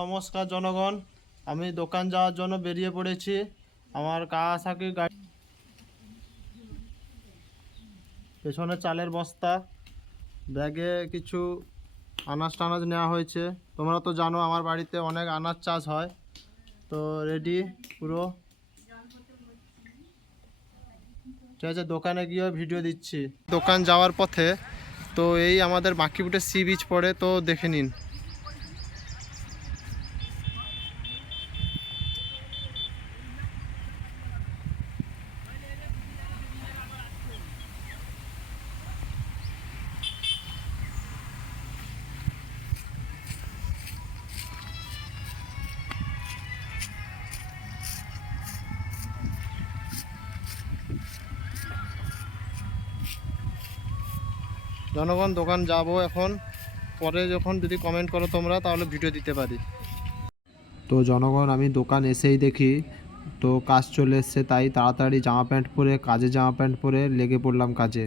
নমস্কার জনগণ, আমি দোকান যাওয়ার জন্য বেরিয়ে পড়েছি। আমার কাওয়াসাকি গাড়ি, পেছনে চালের বস্তা, ব্যাগে কিছু আনাজ টানাজ নেওয়া হয়েছে। তোমরা তো জানো আমার বাড়িতে অনেক আনাজ চাষ হয়, তো রেডি পুরো। ঠিক আছে, দোকানে গিয়ে ভিডিও দিচ্ছি। দোকান যাওয়ার পথে তো এই আমাদের বাঁকিপুটে সি বিচ পড়ে, তো দেখে নিন। জনগণ, দোকান যাব এখন, পরে যখন যদি কমেন্ট করো তোমরা তাহলে ভিডিও দিতে পারি। তো জনগণ, আমি দোকান এসেই দেখি তো কাজ চলে এসছে, তাই তাড়াতাড়ি জামা প্যান্ট পরে লেগে পড়লাম কাজে।